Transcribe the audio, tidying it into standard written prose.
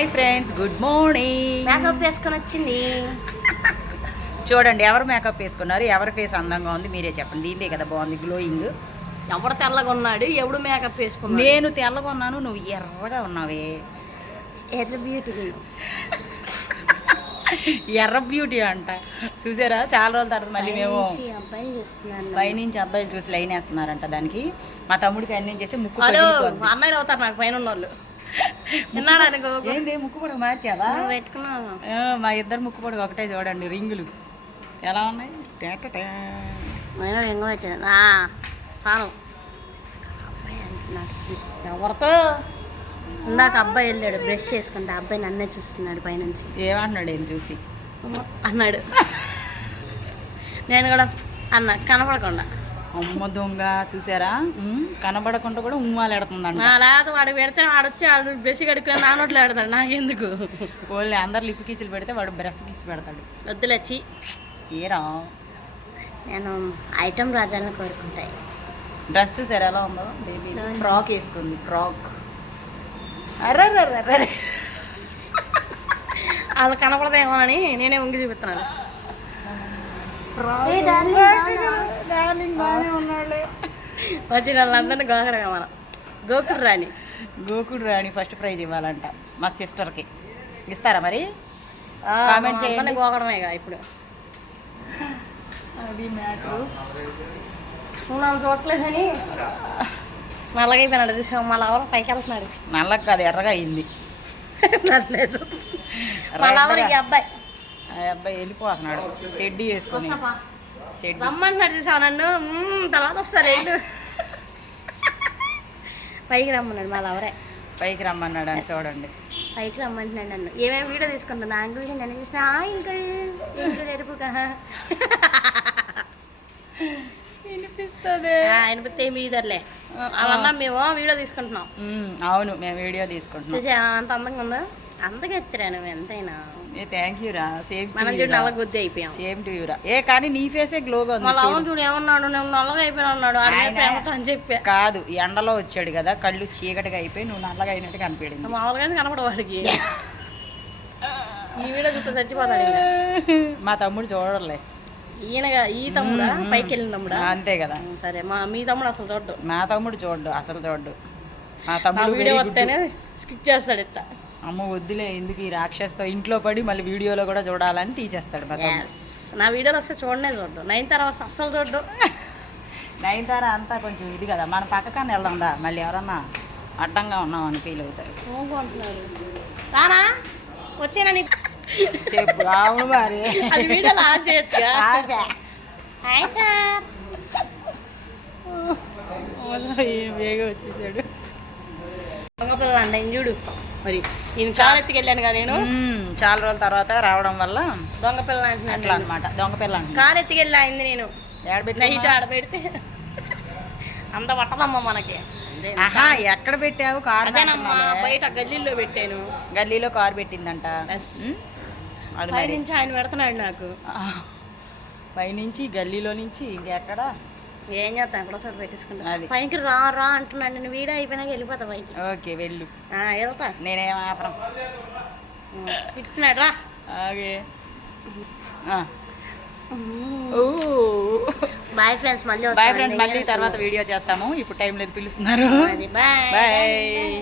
Hi friends, good morning. Makeup వేసుకొని వచ్చింది. చూడండి ఎవరు మేకప్ వేసుకున్నారు, ఎవరి ఫేస్ అందంగా ఉంది మీరే చెప్పండి. దీందే కదా బాగుంది, గ్లోయింగ్. ఎవరు తెల్లగా ఉన్నాడు, ఎవడు మేకప్ వేసుకున్నాడు? నేను తెల్లగా ఉన్నాను, నువ్వు ఎర్రగా ఉన్నావే. ఎర్ర బ్యూటీ. ఎర్ర బ్యూటీ అంట. చూసారా, చాలా రోజుల తర్వాత మళ్ళీ మేము అబ్బాయిని చూస్తున్నాను. పైనుంచి అబ్బాయిలు చూసి లైన్ వేస్తున్నారంట దానికి. మా తమ్ముడికి అన్నీ చేస్తే ముక్కు అన్నయ్యలు అవుతారు నాకు పైన ఉన్నోళ్ళు. విన్నాడు అనుకో. ఏంటి ముక్కు పొడుగు మార్చావా? పెట్టుకున్నాను. మా ఇద్దరు ముక్కు పొడుగు ఒకటే. చూడండి రింగులు ఎలా ఉన్నాయి. నేను రింగు పెట్టాను చాలు. అబ్బాయి అంటున్నాడు ఎవరితో. ఇందాక అబ్బాయి వెళ్ళాడు బ్రష్ చేసుకుంటే, అబ్బాయి నన్నే చూస్తున్నాడు పైనుంచి. ఏమంటున్నాడు ఏం చూసి అన్నాడు. నేను కూడా అన్న కనపడకుండా. అమ్మ దొంగ చూసారా, కనబడకుండా కూడా ఉమ్మాలు ఎడుతుందంట. లేకపోతే వాడు పెడితే వాడొచ్చి వాడు బ్రష్ కడుక్కుని నా నోట్లో పెడతాడు. నాకెందుకు? ఓన్లీ అందరు లిప్ కీసులు పెడితే వాడు బ్రష్ కీసి పెడతాడు. వద్దులచ్చి ఏరా, నేను ఐటమ్ రాజాలను కోరుకుంటాయి. డ్రెస్ చూసారా ఎలా ఉందో బేబీ. ఫ్రాక్ వేసుకుంది, ఫ్రాక్. అర్రర్రర్రర్ర. వాళ్ళు కనపడదేమోనని నేనే ఉంగి చూపిస్తున్నాను. వచ్చిన వాళ్ళందరినీ గోకుడు రాని. గోకుడు రాని ఫస్ట్ ప్రైజ్ ఇవ్వాలంట మా సిస్టర్కి. ఇస్తారా మరి? కామెంట్ చేయండి. గోకడమేగా ఇప్పుడు. అది మ్యాటర్. నువ్వు నన్ను చూడలేదని నల్లగైపోయినాడు. చూసావు మళ్ళీ ఎవరు పైకి వెళ్తున్నాడు. నల్లగా కాదు, ఎర్రగా అయింది. నల్లలేదు మళ్ళీ ఎవరు ఈ అబ్బాయి. ఆ అబ్బాయి వెళ్ళిపోతున్నాడు షెడ్డీ వేసుకొని. షెడ్డీ రమ్మంటున్నాడు. చూసావు నన్ను తర్వాత వస్తారు వెళ్ళు. పైకి రమ్మన్నాడు మళ్ళీ ఎవరే. పైకి రమ్మన్నాడు అని చూడండి. పైకి రమ్మంటున్నాడు నన్ను. ఏమేమి వీడియో తీసుకుంటాను అంకుల్ నన్ను చూసిన అంకుల్ ఎరుపుగా వినిపిస్తుంది. వినిపిస్తే ఏమి ఇదర్లే అవన్నా మేము వీడియో తీసుకుంటున్నాం. అవును, మేము వీడియో తీసుకుంటున్నాం. చూసా అంత అందంగా ఉందా? అంతగా ఎత్తురా నువ్వు ఎంతైనా. థ్యాంక్ యూ రా. సేమ్ మనం చూడు నల్ల గుద్ది అయిపోయాం. సేమ్ టు యూ రా. కానీ నీ ఫేసే గ్లోగా ఉంది. మళ్ళీ అవును చూడు ఏమన్నాడు, నేను నల్లగా అయిపోయినా అన్నాడు. ప్రేమతో అని చెప్పా. కాదు, ఎండలో వచ్చాడు కదా, కళ్ళు చీకటిగా అయిపోయి నువ్వు నల్లగా అయినట్టు కనిపించింది. మామూలుగానే కనపడ వాడికి. ఈ వీడియో చూస్తే చచ్చిపోతాడు. మా తమ్ముడు చూడలే. ఈయనగా ఈ తమ్ముడా పైకి వెళ్ళిన తమ్ముడా? అంతే కదా. సరే మీ తమ్ముడు అసలు చూడ్డు. నా తమ్ముడు చూడ్డు, అసలు చూడ్డు. మా తమ్ముడు వీడియో వస్తేనే స్కిప్ చేస్తాడు. ఇట్లా అమ్మ వద్దులే, ఎందుకు ఈ రాక్షస్తో ఇంట్లో పడి మళ్ళీ వీడియోలో కూడా చూడాలని తీసేస్తాడు. నా వీడియోలు వస్తే చూడనే చూడ్డు. 9 వస్తే అస్సలు చూడ్డు. 9 అంతా కొంచెం ఇది కదా, మన పక్కకన్నా వెళ్దాందా, మళ్ళీ ఎవరన్నా అడ్డంగా ఉన్నామని ఫీల్ అవుతారు. రానా వచ్చేనా నీకు చెప్పు. అవును మరి, అది వీడియోలో ఆన్ చేయొచ్చు. Hi sir. వేగం వచ్చేసాడు. దొంగపిల్లలు అండి చూడు. మరి ఈయన చాలా ఎత్తుకెళ్ళాను కదా నేను. చాలా రోజుల తర్వాత రావడం వల్ల దొంగపిల్ల అంటే అట్లా అనమాట. దొంగపిల్ల అంటే కారు ఎత్తుకెళ్ళి అయింది నేను. నైట్ ఆడ పెడితే అంత పట్టదమ్మా మనకి. ఆహా, ఎక్కడ పెట్టావు కారు? అదేనమ్మా బయట గల్లీలో పెట్టాను. గల్లీలో కారు పెట్టిందంట. అది పైనుంచి ఆయన పెడుతున్నాడు నాకు. పైనుంచి గల్లీలో నుంచి ఇంకెక్కడ ఏం చేస్తాను అక్కడ చోటు పెట్టేసుకుంటా. అది పైకి రా రా అంటున్నాడు. నేను వీడియో అయిపోయినాక వెళ్ళిపోతా పైకి. ఓకే వెళ్ళు. వెళ్తా. నేనేం ఆపరం. తిట్టున్నాడు రా. Okay bye friends. మళ్ళీ బాయ్ ఫ్రెండ్స్, మళ్ళీ తర్వాత వీడియో చేస్తాము. ఇప్పుడు టైం లేదు, పిలుస్తున్నారు. బాయ్.